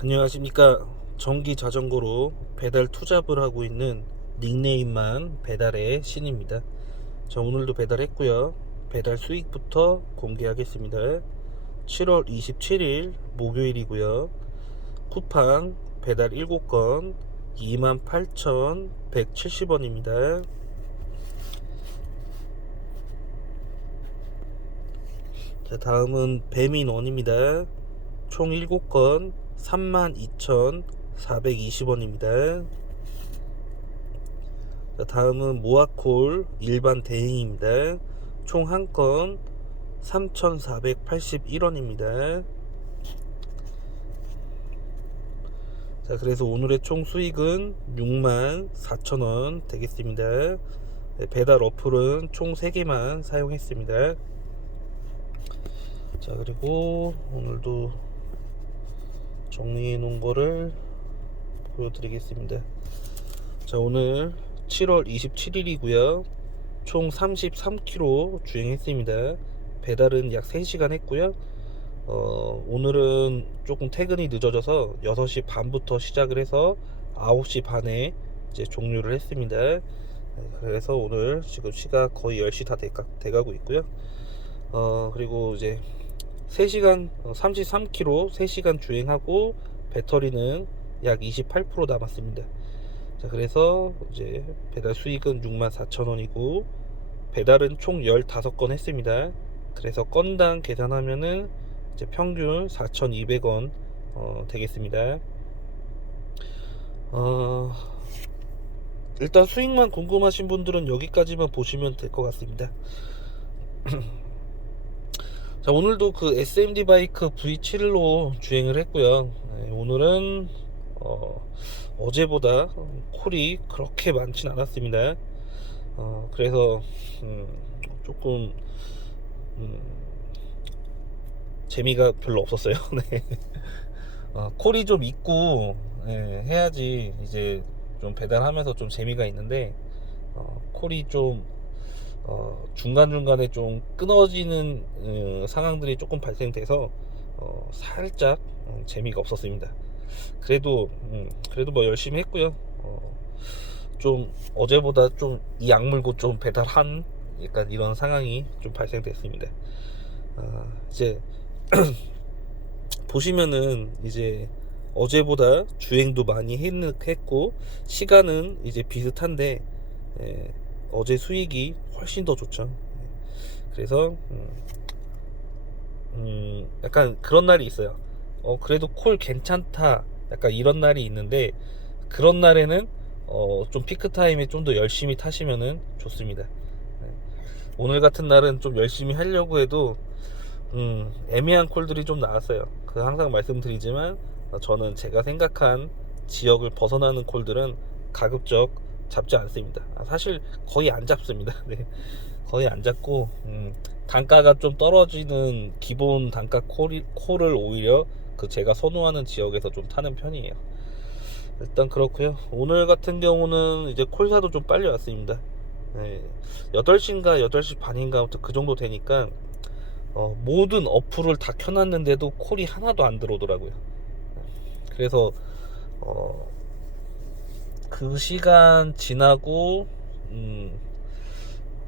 안녕하십니까. 전기 자전거로 배달 투잡을 하고 있는 닉네임만 배달의 신입니다. 자, 오늘도 배달했고요. 배달 수익부터 공개하겠습니다. 7월 27일 목요일이고요. 쿠팡 배달 7건 28,170원입니다. 자, 다음은 배민원입니다. 총 7건 32,420원입니다. 자, 다음은 모아콜 일반 대행입니다. 총 한 건 3,481원입니다. 자, 그래서 오늘의 총 수익은 64,000원 되겠습니다. 네, 배달 어플은 총 3개만 사용했습니다. 자, 그리고 오늘도 정리해 놓은 거를 보여드리겠습니다. 자, 오늘 7월 27일이고요. 총 33km 주행했습니다. 배달은 약 3시간 했고요. 오늘은 조금 퇴근이 늦어져서 6시 반부터 시작을 해서 9시 반에 이제 종료를 했습니다. 그래서 오늘 지금 시각 거의 10시 다 돼가고 있고요. 그리고 이제 3시간 33km 3시간 주행하고 배터리는 약 28% 남았습니다. 자, 그래서 이제 배달 수익은 64,000원이고 배달은 총 15건 했습니다. 그래서 건당 계산하면은 이제 평균 4,200원 되겠습니다. 일단 수익만 궁금하신 분들은 여기까지만 보시면 될 것 같습니다. 자, 오늘도 그 SMD 바이크 V7로 주행을 했고요. 네, 오늘은 어제보다 콜이 그렇게 많진 않았습니다. 그래서 조금 재미가 별로 없었어요. 네. 콜이 좀 있고 해야지 이제 좀 배달하면서 좀 재미가 있는데 콜이 좀 중간중간에 좀 끊어지는 상황들이 조금 발생돼서 살짝 재미가 없었습니다. 그래도 뭐 열심히 했고요. 좀 어제보다 좀 이 악물고 좀 배달한 약간 이런 상황이 좀 발생됐습니다. 이제 보시면은 이제 어제보다 주행도 많이 했고 시간은 이제 비슷한데 어제 수익이 훨씬 더 좋죠. 그래서 약간 그런 날이 있어요. 그래도 콜 괜찮다 약간 이런 날이 있는데 그런 날에는 좀 피크 타임에 좀 더 열심히 타시면은 좋습니다. 네. 오늘 같은 날은 좀 열심히 하려고 해도 애매한 콜들이 좀 나왔어요. 그 항상 말씀드리지만 저는 제가 생각한 지역을 벗어나는 콜들은 가급적 잡지 않습니다. 사실 거의 안 잡습니다. 네. 거의 안 잡고 단가가 좀 떨어지는 기본 단가 콜을 오히려 그 제가 선호하는 지역에서 좀 타는 편이에요. 일단 그렇고요. 오늘 같은 경우는 이제 콜사도 좀 빨리 왔습니다. 네. 8시인가 8시 반인가 아무튼 그 정도 되니까 모든 어플을 다 켜놨는데도 콜이 하나도 안 들어오더라고요. 그래서 어, 그 시간 지나고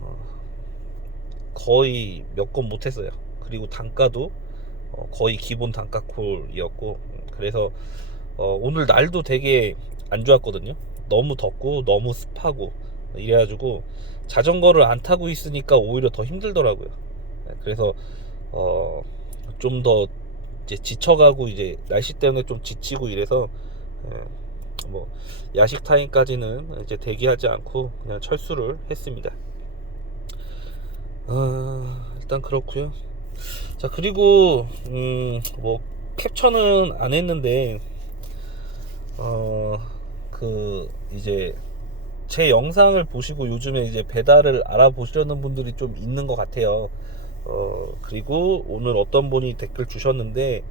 어, 거의 몇 건 못했어요. 그리고 단가도 거의 기본 단가 콜이었고 그래서 오늘 날도 되게 안 좋았거든요. 너무 덥고 너무 습하고 이래가지고 자전거를 안 타고 있으니까 오히려 더 힘들더라고요. 네, 그래서 좀 더 이제 지쳐가고 이제 날씨 때문에 좀 지치고 이래서 뭐 야식 타임까지는 이제 대기하지 않고 그냥 철수를 했습니다. 일단 그렇고요. 자, 그리고 뭐 캡처는 안 했는데 그 이제 제 영상을 보시고 요즘에 이제 배달을 알아보시려는 분들이 좀 있는 것 같아요. 그리고 오늘 어떤 분이 댓글 주셨는데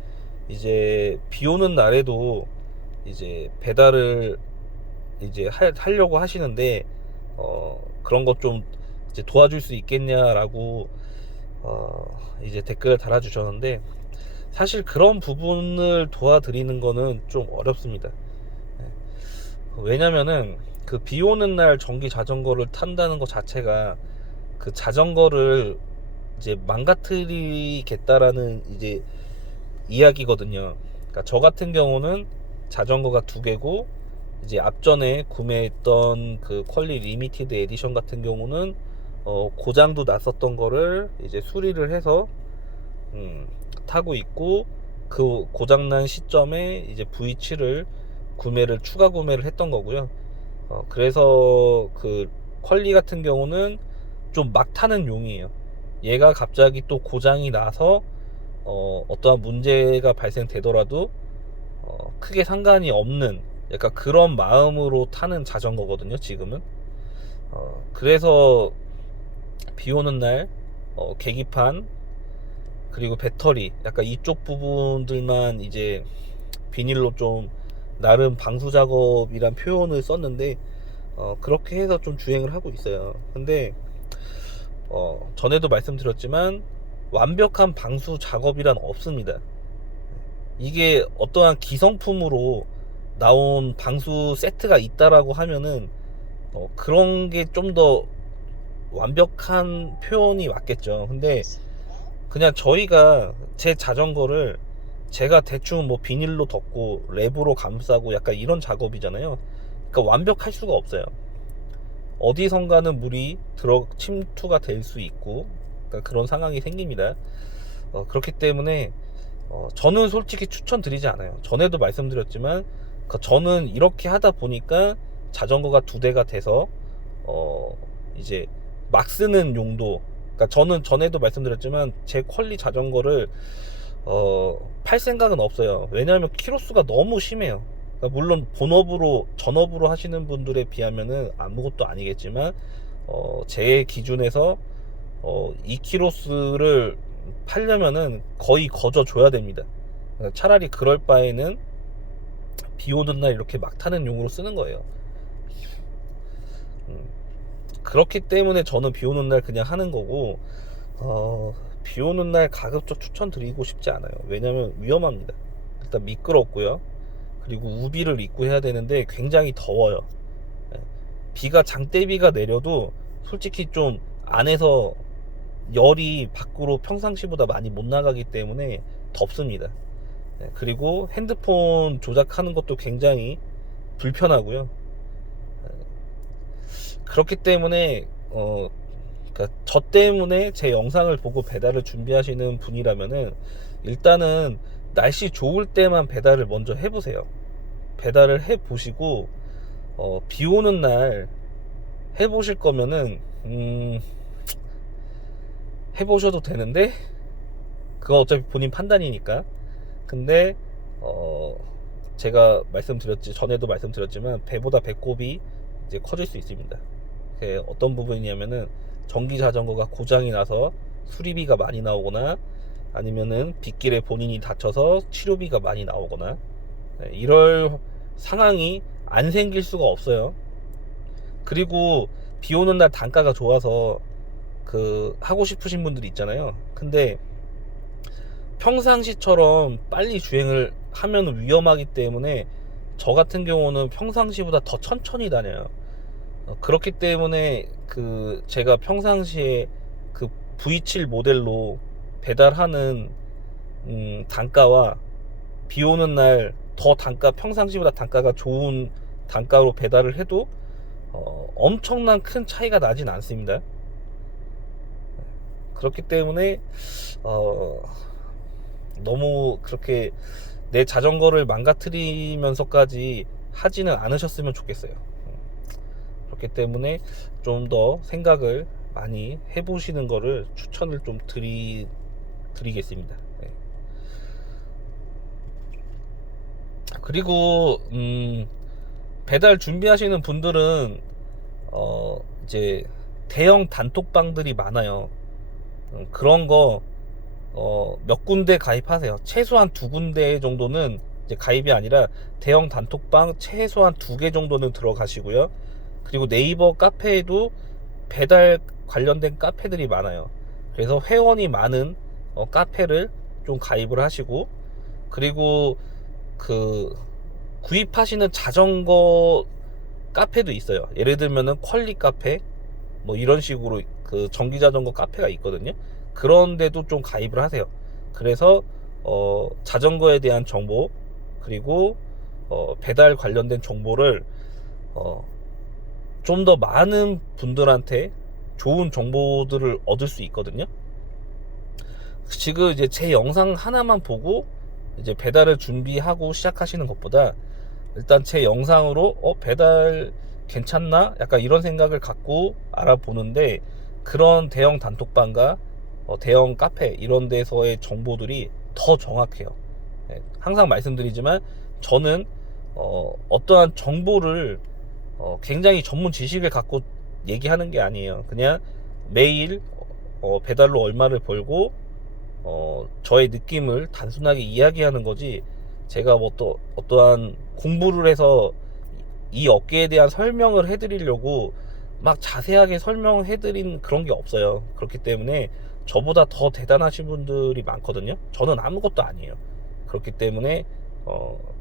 이제 비 오는 날에도 이제 배달을 이제 하려고 하시는데 그런 것 좀 이제 도와줄 수 있겠냐라고 이제 댓글을 달아주셨는데 사실 그런 부분을 도와드리는 거는 좀 어렵습니다. 왜냐면은 그 비 오는 날 전기 자전거를 탄다는 것 자체가 그 자전거를 이제 망가뜨리겠다라는 이제 이야기거든요. 그러니까 저 같은 경우는 자전거가 두 개고, 이제 앞전에 구매했던 그 퀄리 리미티드 에디션 같은 경우는 고장도 났었던 거를 이제 수리를 해서 타고 있고, 그 고장난 시점에 이제 V7을 추가 구매를 했던 거고요. 그래서 그 퀄리 같은 경우는 좀 막 타는 용이에요. 얘가 갑자기 또 고장이 나서 어떠한 문제가 발생되더라도 크게 상관이 없는 약간 그런 마음으로 타는 자전거거든요, 지금은. 그래서 비 오는 날 계기판 그리고 배터리 약간 이쪽 부분들만 이제 비닐로 좀 나름 방수 작업이란 표현을 썼는데, 그렇게 해서 좀 주행을 하고 있어요. 근데 전에도 말씀드렸지만 완벽한 방수 작업이란 없습니다. 이게 어떠한 기성품으로 나온 방수 세트가 있다라고 하면은 그런 게 좀 더 완벽한 표현이 맞겠죠. 근데 그냥 저희가 제 자전거를 제가 대충 뭐 비닐로 덮고 랩으로 감싸고 약간 이런 작업이잖아요. 그러니까 완벽할 수가 없어요. 어디선가는 물이 침투가 될 수 있고, 그러니까 그런 상황이 생깁니다. 그렇기 때문에 저는 솔직히 추천드리지 않아요. 전에도 말씀드렸지만 저는 이렇게 하다 보니까 자전거가 두 대가 돼서 이제 막 쓰는 용도, 그러니까 저는 전에도 말씀드렸지만 제 퀄리 자전거를 팔 생각은 없어요. 왜냐하면 키로수가 너무 심해요. 그러니까 물론 전업으로 하시는 분들에 비하면은 아무것도 아니겠지만 제 기준에서 2키로수를 팔려면은 거의 거저 줘야 됩니다. 그러니까 차라리 그럴 바에는 비 오는 날 이렇게 막 타는 용으로 쓰는 거예요. 그렇기 때문에 저는 비 오는 날 그냥 하는 거고, 비 오는 날 가급적 추천드리고 싶지 않아요. 왜냐면 위험합니다. 일단 미끄럽고요. 그리고 우비를 입고 해야 되는데 굉장히 더워요. 예. 비가 장대비가 내려도 솔직히 좀 안에서 열이 밖으로 평상시보다 많이 못 나가기 때문에 덥습니다. 예. 그리고 핸드폰 조작하는 것도 굉장히 불편하고요. 그렇기 때문에 그러니까 저 때문에 제 영상을 보고 배달을 준비하시는 분이라면은 일단은 날씨 좋을 때만 배달을 먼저 해보세요. 배달을 해보시고 비 오는 날 해보실 거면은 해보셔도 되는데, 그건 어차피 본인 판단이니까. 근데 제가 전에도 말씀드렸지만 배보다 배꼽이 이제 커질 수 있습니다. 그게 어떤 부분이냐면은 전기 자전거가 고장이 나서 수리비가 많이 나오거나, 아니면은 빗길에 본인이 다쳐서 치료비가 많이 나오거나, 이럴 상황이 안 생길 수가 없어요. 그리고 비 오는 날 단가가 좋아서 하고 싶으신 분들이 있잖아요. 근데 평상시처럼 빨리 주행을 하면 위험하기 때문에 저 같은 경우는 평상시보다 더 천천히 다녀요. 그렇기 때문에 제가 평상시에 그 V7 모델로 배달하는 단가와 비 오는 날 평상시보다 단가가 좋은 단가로 배달을 해도 엄청난 큰 차이가 나진 않습니다. 그렇기 때문에 너무 그렇게 내 자전거를 망가뜨리면서까지 하지는 않으셨으면 좋겠어요. 그렇기 때문에 좀 더 생각을 많이 해보시는 거를 추천을 좀 드리겠습니다. 네. 그리고 배달 준비하시는 분들은 이제 대형 단톡방들이 많아요. 그런 거 몇 군데 가입하세요. 최소한 두 군데 정도는 이제 가입이 아니라 대형 단톡방 최소한 2개 정도는 들어가시고요. 그리고 네이버 카페에도 배달 관련된 카페들이 많아요. 그래서 회원이 많은 카페를 좀 가입을 하시고, 그리고 그 구입하시는 자전거 카페도 있어요. 예를 들면은 퀄리 카페 뭐 이런 식으로 그 전기 자전거 카페가 있거든요. 그런데도 좀 가입을 하세요. 그래서 자전거에 대한 정보, 그리고 배달 관련된 정보를 좀 더 많은 분들한테 좋은 정보들을 얻을 수 있거든요. 지금 이제 제 영상 하나만 보고 이제 배달을 준비하고 시작하시는 것보다, 일단 제 영상으로 배달 괜찮나? 약간 이런 생각을 갖고 알아보는데, 그런 대형 단톡방과 대형 카페 이런 데서의 정보들이 더 정확해요. 예, 항상 말씀드리지만 저는 어떠한 정보를 굉장히 전문 지식을 갖고 얘기하는 게 아니에요. 그냥 매일 배달로 얼마를 벌고 저의 느낌을 단순하게 이야기하는 거지, 제가 뭐 또 어떠한 공부를 해서 이 업계에 대한 설명을 해드리려고 막 자세하게 설명해드린 그런 게 없어요. 그렇기 때문에 저보다 더 대단하신 분들이 많거든요. 저는 아무것도 아니에요. 그렇기 때문에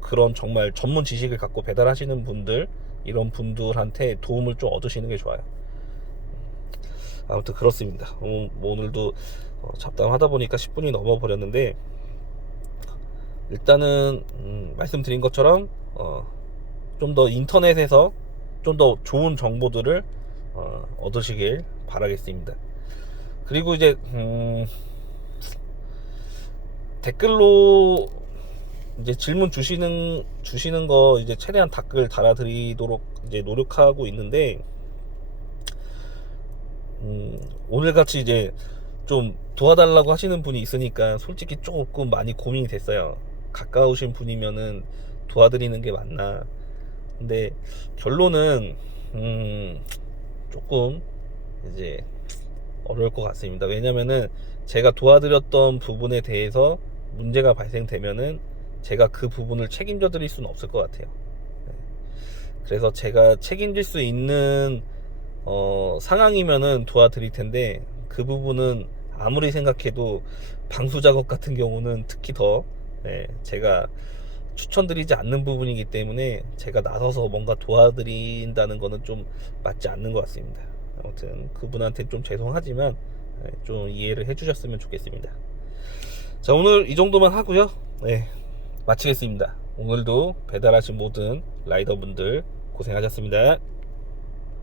그런 정말 전문 지식을 갖고 배달하시는 분들, 이런 분들한테 도움을 좀 얻으시는 게 좋아요. 아무튼 그렇습니다. 뭐 오늘도 잡담하다 보니까 10분이 넘어 버렸는데, 일단은 말씀드린 것처럼 좀 더 인터넷에서 좀 더 좋은 정보들을 얻으시길 바라겠습니다. 그리고 이제 댓글로 이제 질문 주시는 거 이제 최대한 댓글 달아드리도록 이제 노력하고 있는데, 오늘같이 이제 좀 도와달라고 하시는 분이 있으니까 솔직히 조금 많이 고민이 됐어요. 가까우신 분이면은 도와드리는 게 맞나. 근데 결론은 조금 이제 어려울 것 같습니다. 왜냐면은 제가 도와드렸던 부분에 대해서 문제가 발생되면은 제가 그 부분을 책임져 드릴 수는 없을 것 같아요. 그래서 제가 책임질 수 있는 상황이면은 도와드릴 텐데, 그 부분은 아무리 생각해도 방수 작업 같은 경우는 특히 더 제가 추천드리지 않는 부분이기 때문에 제가 나서서 뭔가 도와드린다는 거는 좀 맞지 않는 것 같습니다. 아무튼 그분한테 좀 죄송하지만 좀 이해를 해주셨으면 좋겠습니다. 자, 오늘 이 정도만 하고요. 마치겠습니다. 오늘도 배달하신 모든 라이더분들 고생하셨습니다.